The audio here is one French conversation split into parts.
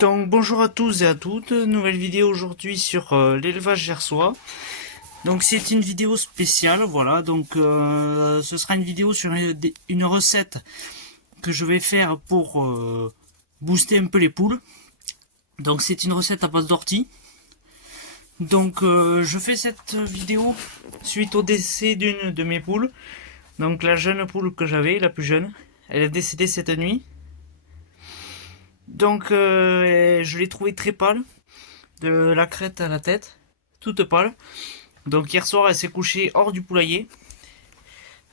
Donc bonjour à tous et à toutes, nouvelle vidéo aujourd'hui sur l'élevage gersois. Donc c'est une vidéo spéciale, voilà, donc ce sera une vidéo sur une recette que je vais faire pour booster un peu les poules. Donc c'est une recette à base d'ortie. Donc je fais cette vidéo suite au décès d'une de mes poules. Donc la jeune poule que j'avais, la plus jeune, elle est décédée cette nuit. Donc je l'ai trouvée très pâle, de la crête à la tête, toute pâle. Donc hier soir, elle s'est couchée hors du poulailler.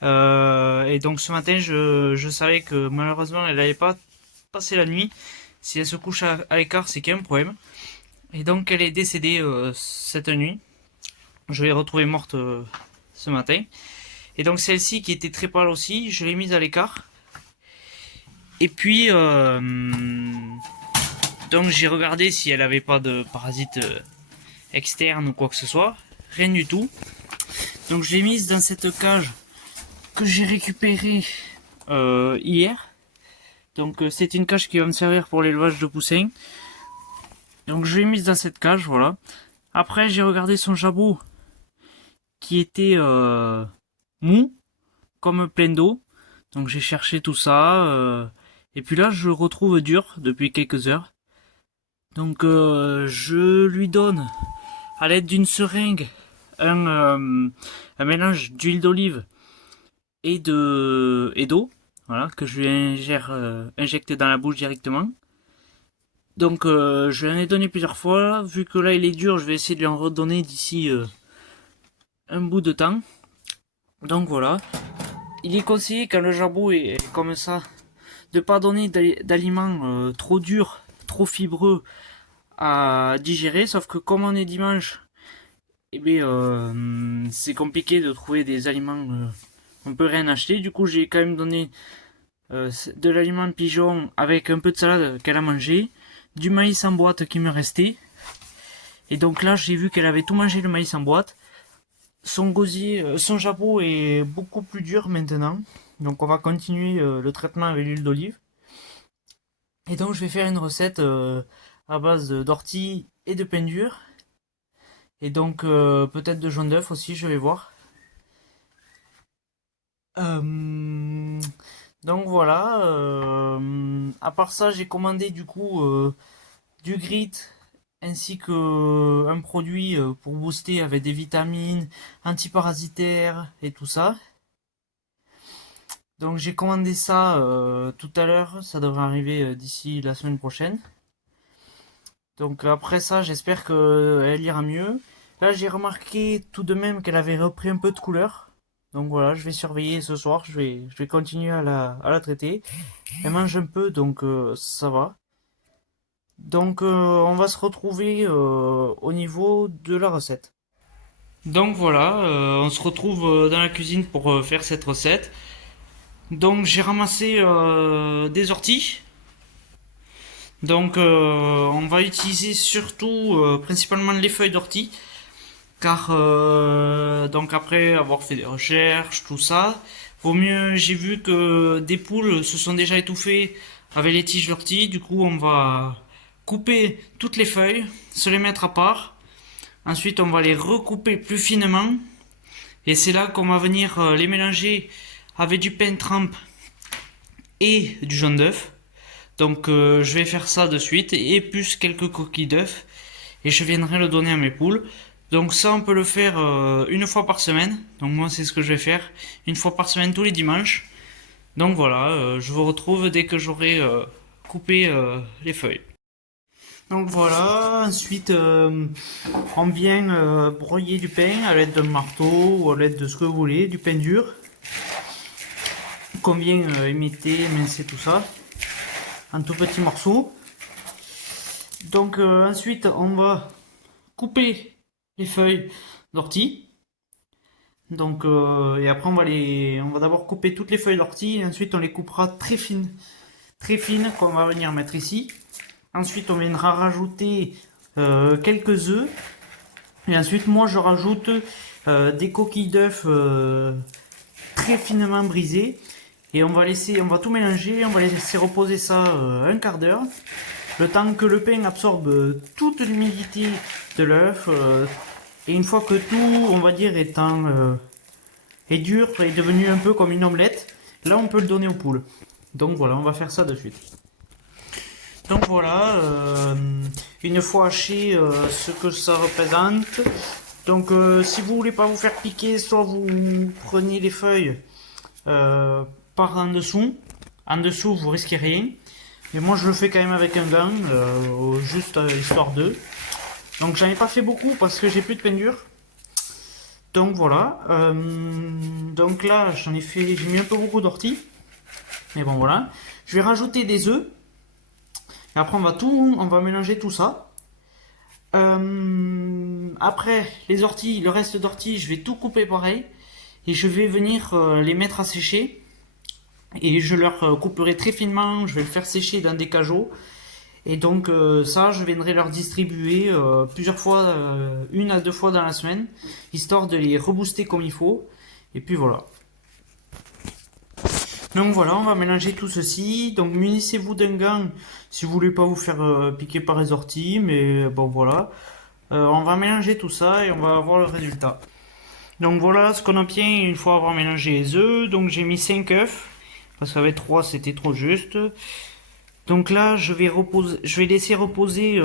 Et donc ce matin, je savais que malheureusement, elle n'allait pas passer la nuit. Si elle se couche à l'écart, c'est qu'il y a un problème. Et donc elle est décédée cette nuit. Je l'ai retrouvée morte ce matin. Et donc celle-ci qui était très pâle aussi, je l'ai mise à l'écart. Et puis donc j'ai regardé si elle avait pas de parasites externes ou quoi que ce soit. Rien du tout. Donc je l'ai mise dans cette cage que j'ai récupérée hier. Donc c'est une cage qui va me servir pour l'élevage de poussins. Donc je l'ai mise dans cette cage, voilà. Après j'ai regardé son jabot qui était mou, comme plein d'eau. Donc j'ai cherché tout ça. Et puis là je le retrouve dur depuis quelques heures. Donc je lui donne à l'aide d'une seringue un mélange d'huile d'olive et d'eau, voilà, que je lui injecte dans la bouche directement. Donc je lui en ai donné plusieurs fois. Vu que là il est dur, je vais essayer de lui en redonner d'ici un bout de temps. Donc voilà. Il est conseillé quand le jabot est comme ça de pas donner d'aliments trop durs, trop fibreux à digérer. Sauf que comme on est dimanche, eh bien, c'est compliqué de trouver des aliments. On peut rien acheter. Du coup, j'ai quand même donné de l'aliment pigeon avec un peu de salade qu'elle a mangé, du maïs en boîte qui me restait. Et donc là, j'ai vu qu'elle avait tout mangé le maïs en boîte. Son gosier, son jabot est beaucoup plus dur maintenant. Donc on va continuer le traitement avec l'huile d'olive. Et donc je vais faire une recette à base d'ortie et de pain dur. Et donc peut-être de jaune d'œuf aussi, je vais voir. Donc voilà. À part ça, j'ai commandé du coup du grit ainsi que un produit pour booster avec des vitamines, antiparasitaires et tout ça. Donc j'ai commandé ça tout à l'heure, ça devrait arriver d'ici la semaine prochaine. Donc après ça, j'espère qu'elle ira mieux. Là, j'ai remarqué tout de même qu'elle avait repris un peu de couleur. Donc voilà, je vais surveiller ce soir, je vais continuer à la traiter. Elle mange un peu, donc ça va. Donc on va se retrouver au niveau de la recette. Donc voilà, on se retrouve dans la cuisine pour faire cette recette. Donc j'ai ramassé des orties. Donc on va utiliser surtout principalement les feuilles d'ortie. Car donc après avoir fait des recherches, tout ça, vaut mieux, j'ai vu que des poules se sont déjà étouffées avec les tiges d'ortie. Du coup on va couper toutes les feuilles, se les mettre à part. Ensuite on va les recouper plus finement. Et c'est là qu'on va venir les mélanger avec du pain trempe et du jaune d'œuf. Donc je vais faire ça de suite et plus quelques coquilles d'œufs et je viendrai le donner à mes poules. Donc ça on peut le faire une fois par semaine. Donc moi c'est ce que je vais faire une fois par semaine tous les dimanches. Donc voilà, je vous retrouve dès que j'aurai coupé les feuilles. Donc voilà, ensuite on vient broyer du pain à l'aide d'un marteau ou à l'aide de ce que vous voulez, du pain dur. Qu'on vient émietter, mincer tout ça en tout petits morceaux. Donc ensuite on va couper les feuilles d'ortie. Donc et après on va d'abord couper toutes les feuilles d'ortie et ensuite on les coupera très fines qu'on va venir mettre ici. Ensuite on viendra rajouter quelques œufs et ensuite moi je rajoute des coquilles d'œufs très finement brisées et on va tout mélanger, on va laisser reposer ça un quart d'heure. le temps que le pain absorbe toute l'humidité de l'œuf. Et une fois que tout, on va dire, est dur, est devenu un peu comme une omelette, là on peut le donner aux poules. Donc voilà, on va faire ça de suite. Donc voilà, une fois haché ce que ça représente. Donc si vous voulez pas vous faire piquer, soit vous prenez les feuilles par en dessous. En dessous, vous risquez rien. Mais moi je le fais quand même avec un gant, juste histoire d'eux. Donc j'en ai pas fait beaucoup parce que j'ai plus de peinture. Donc voilà. Donc là j'ai mis un peu beaucoup d'ortie. Mais bon voilà. Je vais rajouter des œufs. Et après on va mélanger tout ça. Après les orties, le reste d'ortie, je vais tout couper pareil. Et je vais venir les mettre à sécher. Et je leur couperai très finement. Je vais le faire sécher dans des cajots. Et donc ça, je viendrai leur distribuer plusieurs fois, une à deux fois dans la semaine, histoire de les rebooster comme il faut. Et puis voilà. Donc voilà, on va mélanger tout ceci. Donc munissez-vous d'un gant si vous voulez pas vous faire piquer par les orties. Mais bon voilà. On va mélanger tout ça et on va voir le résultat. Donc voilà ce qu'on obtient une fois avoir mélangé les œufs. Donc j'ai mis 5 œufs. Parce qu'avec 3 c'était trop juste. Donc là, je vais laisser reposer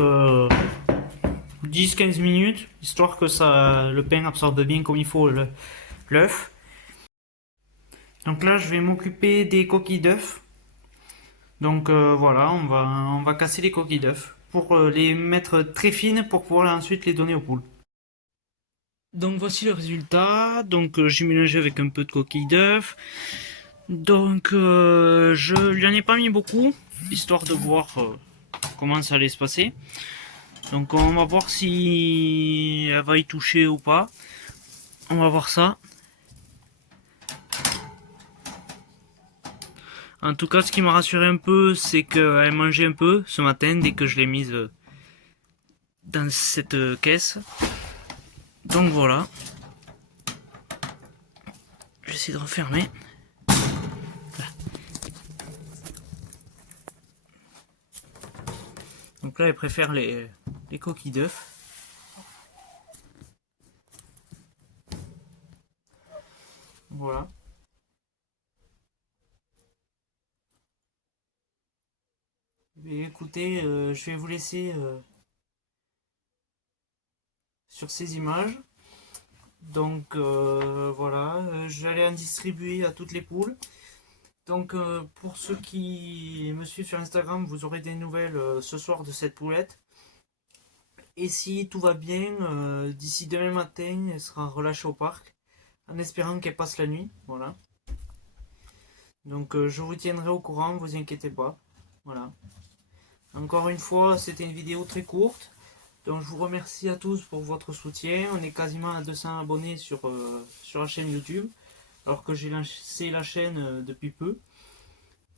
10-15 minutes, histoire que le pain absorbe bien comme il faut l'œuf. Donc là, je vais m'occuper des coquilles d'œufs. Donc voilà, on va casser les coquilles d'œufs pour les mettre très fines pour pouvoir ensuite les donner aux poules. Donc voici le résultat. Donc j'ai mélangé avec un peu de coquilles d'œufs. Donc je lui en ai pas mis beaucoup, histoire de voir comment ça allait se passer. Donc on va voir si elle va y toucher ou pas. On va voir ça. En tout cas, ce qui m'a rassuré un peu, c'est qu'elle mangeait un peu ce matin dès que je l'ai mise dans cette caisse. Donc voilà. Je vais essayer de refermer. Voilà. Donc là, elle préfère les coquilles d'œufs. Voilà. Et écoutez, je vais vous laisser sur ces images. Donc voilà, je vais aller en distribuer à toutes les poules. Donc pour ceux qui me suivent sur Instagram, vous aurez des nouvelles ce soir de cette poulette. Et si tout va bien, d'ici demain matin, elle sera relâchée au parc, en espérant qu'elle passe la nuit. Voilà. Donc je vous tiendrai au courant, vous inquiétez pas. Voilà. Encore une fois, c'était une vidéo très courte. Donc je vous remercie à tous pour votre soutien. On est quasiment à 200 abonnés sur la chaîne YouTube, alors que j'ai lancé la chaîne depuis peu.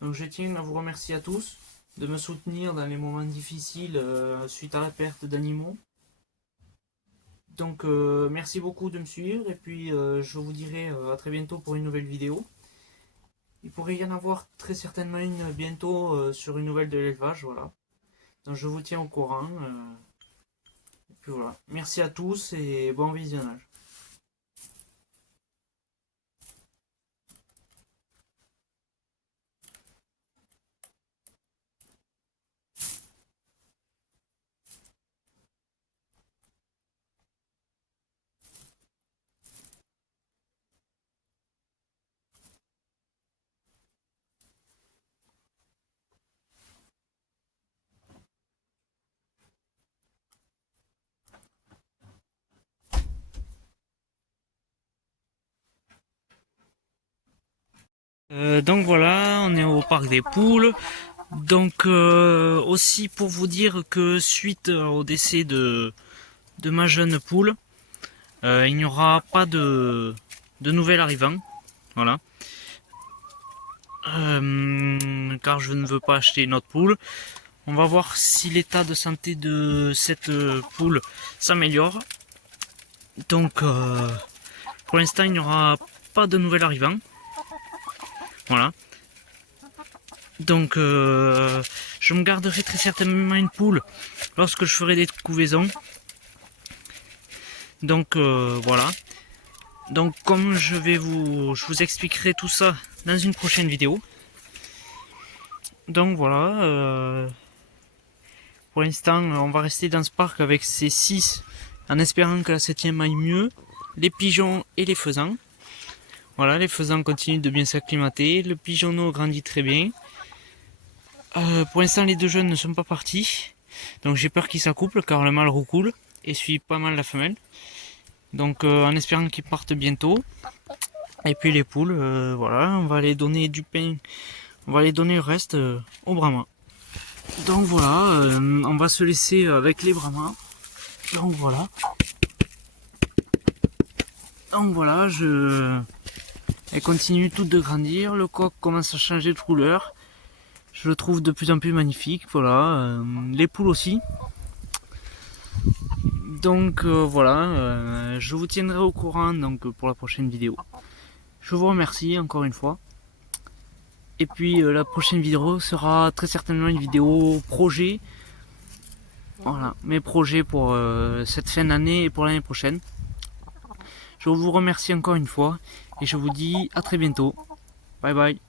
Donc je tiens à vous remercier à tous de me soutenir dans les moments difficiles suite à la perte d'animaux. Donc merci beaucoup de me suivre et puis je vous dirai à très bientôt pour une nouvelle vidéo. Il pourrait y en avoir très certainement une bientôt sur une nouvelle de l'élevage, voilà. Donc je vous tiens au courant. Et puis voilà. Merci à tous et bon visionnage. Donc voilà, on est au parc des poules. Donc aussi pour vous dire que suite au décès de ma jeune poule, il n'y aura pas de nouvel arrivant. Voilà. Car je ne veux pas acheter une autre poule. On va voir si l'état de santé de cette poule s'améliore. Donc pour l'instant il n'y aura pas de nouvel arrivant. Voilà. Donc Je me garderai très certainement une poule lorsque je ferai des couvaisons. Donc voilà. Donc comme je vous expliquerai tout ça dans une prochaine vidéo. Donc voilà. Pour l'instant, on va rester dans ce parc avec ces 6 en espérant que la 7e aille mieux. Les pigeons et les faisans. Voilà, les faisans continuent de bien s'acclimater. Le pigeonneau grandit très bien. Pour l'instant, les 2 jeunes ne sont pas partis. Donc j'ai peur qu'ils s'accouplent car le mâle roucoule et suit pas mal la femelle. Donc en espérant qu'ils partent bientôt. Et puis les poules, voilà, on va les donner du pain. On va les donner le reste aux Brahmas. Donc voilà, on va se laisser avec les Brahmas. Donc voilà. Donc voilà, elles continuent toutes de grandir. Le coq commence à changer de couleur. Je le trouve de plus en plus magnifique. Voilà, les poules aussi. Donc voilà, je vous tiendrai au courant donc pour la prochaine vidéo. Je vous remercie encore une fois. Et puis la prochaine vidéo sera très certainement une vidéo projet. Voilà, mes projets pour cette fin d'année et pour l'année prochaine. Je vous remercie encore une fois et je vous dis à très bientôt. Bye bye.